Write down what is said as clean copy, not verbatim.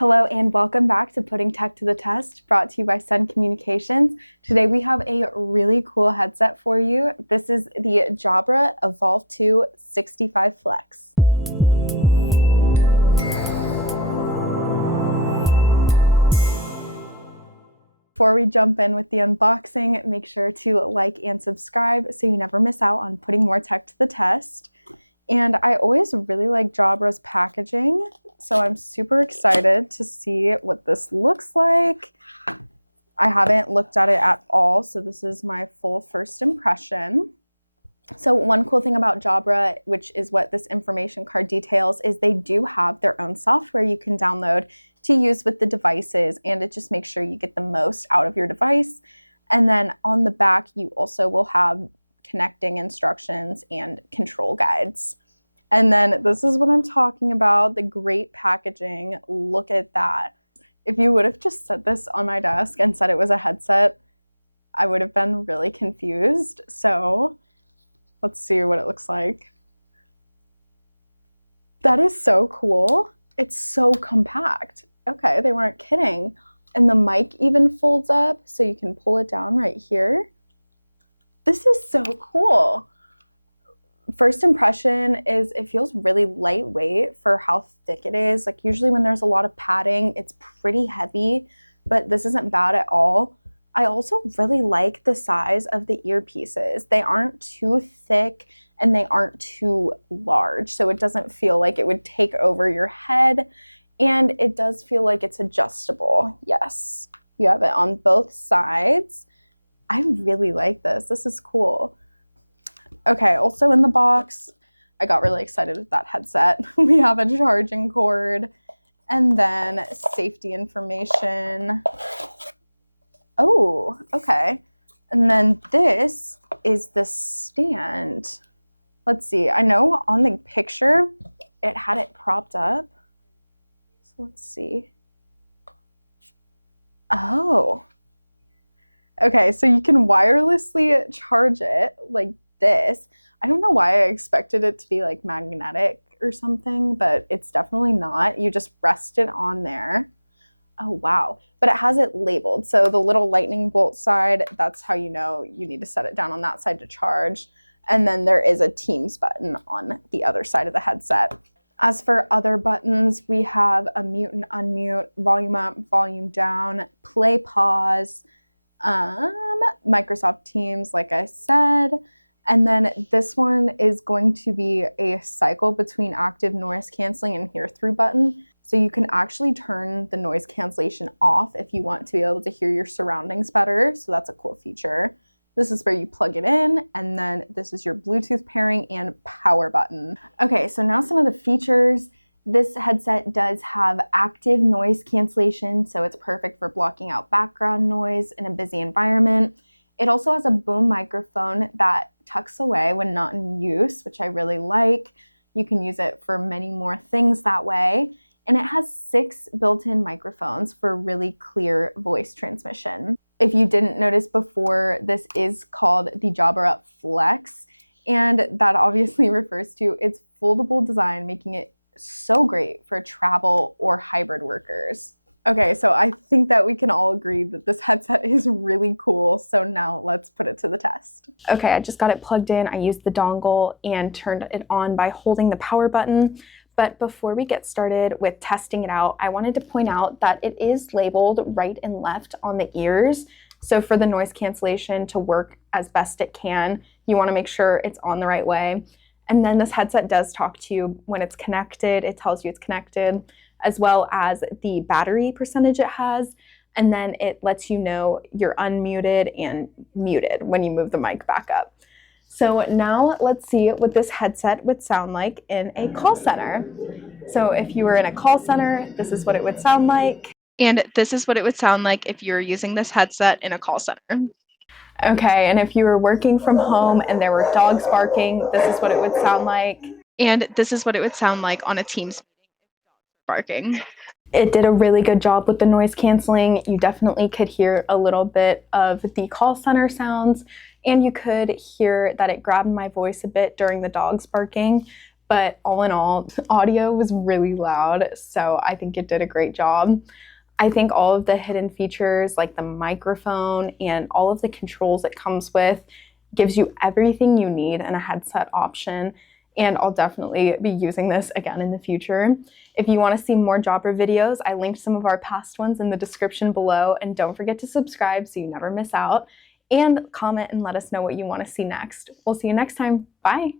Hello and welcome back to Putting Tech to the Test, brought to you by Sencommunications. Today we have a really cool headset for you. This is the Jabra Evolve2 65 Flex. Before we jump in with the unboxing, make sure to like and subscribe so you never miss out on putting more tech to the test. And I always really like Jabra's packaging, so I'm super excited to see what this looks like. I haven't looked at it at all, so this is my full first impression. So one cool thing about Jabra, which is what this information card details, is they do have their own software you can download to use with the devices, and it just makes sure you get the most out of your device. And then on the back, you also will have connecting instructions and control guides. And then this is what I'm talking about, the great packaging. Look at that. If you would have just set this on my desk and said it was a headset, I would have been really confused. So let's see what it looks like. That is so cool. It's so compact. Okay, they weren't kidding. And the mic even folds up so you can pull it down right here. This is so cool. First impression is it feels really lightweight for how thick it is. Like usually when there's a lot of padding, it's pretty heavy, but this isn't bad at all. I also really like the size of the earpieces. They aren't too thick and they aren't too large, so it doesn't feel like it would take over your head, and it does feel like it's adjustable. Yes, you have it on both sides. I really like this. This is cool. Okay, also in the box, I got really excited with that headset. We have a charging cord and then safety information. Oh, okay. And then this is the stand. Let's see, I know on the picture, it had it propped up. So let's see. Oh. Okay, so you can wirelessly charge it like this. I don't know why I expected it to be like magnetic or something, but it's definitely not. You just rest it on there. Oh, wow. But it has it labeled. So the little lightning bolt side, that's how you know you need to set it down on that side to charge. And then there is a Teams button on the other side of the headset. As for other buttons, we have a mute and unmute, volume up, volume down, play, pause, Microsoft Teams, like I said. And then this one is going to be a cycle between active noise canceling and hear through button. So you can actually turn the noise cancellation off if you want to be able to hear your surroundings better. So that's a cool feature. This is where you plug it in, and then this is your Bluetooth pairing and power button. Okay, so now some of the features. This headset does have active noise cancellation, so it's perfect for blocking out background noise in a busy environment. It also has a boom microphone that tucks away when not in use, which I really like. You can use it for many more things that way. And it has 6 built-in microphones for really clear voice transmission. If you didn't notice before, this is called the Jabra Flex, and that obviously refers to its foldable design, making it so great for travel or hybrid workers. Okay, so I think that we can all agree that this headset is really cool, so now let's put it to the test. Okay, I just got it plugged in. I used the dongle and turned it on by holding the power button. But before we get started with testing it out, I wanted to point out that it is labeled right and left on the ears. So for the noise cancellation to work as best it can, you want to make sure it's on the right way. And then this headset does talk to you when it's connected. It tells you it's connected, as well as the battery percentage it has. And then it lets you know you're unmuted and muted when you move the mic back up. So now let's see what this headset would sound like in a call center. So if you were in a call center, this is what it would sound like. And this is what it would sound like if you were using this headset in a call center. Okay, and if you were working from home and there were dogs barking, this is what it would sound like. And this is what it would sound like on a Teams barking. It did a really good job with the noise canceling. You definitely could hear a little bit of the call center sounds, and you could hear that it grabbed my voice a bit during the dogs barking. But all in all, audio was really loud, so I think it did a great job. I think all of the hidden features like the microphone and all of the controls it comes with gives you everything you need in a headset option, and I'll definitely be using this again in the future. If you want to see more Jabra videos, I linked some of our past ones in the description below, and don't forget to subscribe so you never miss out, and comment and let us know what you want to see next. We'll see you next time. Bye!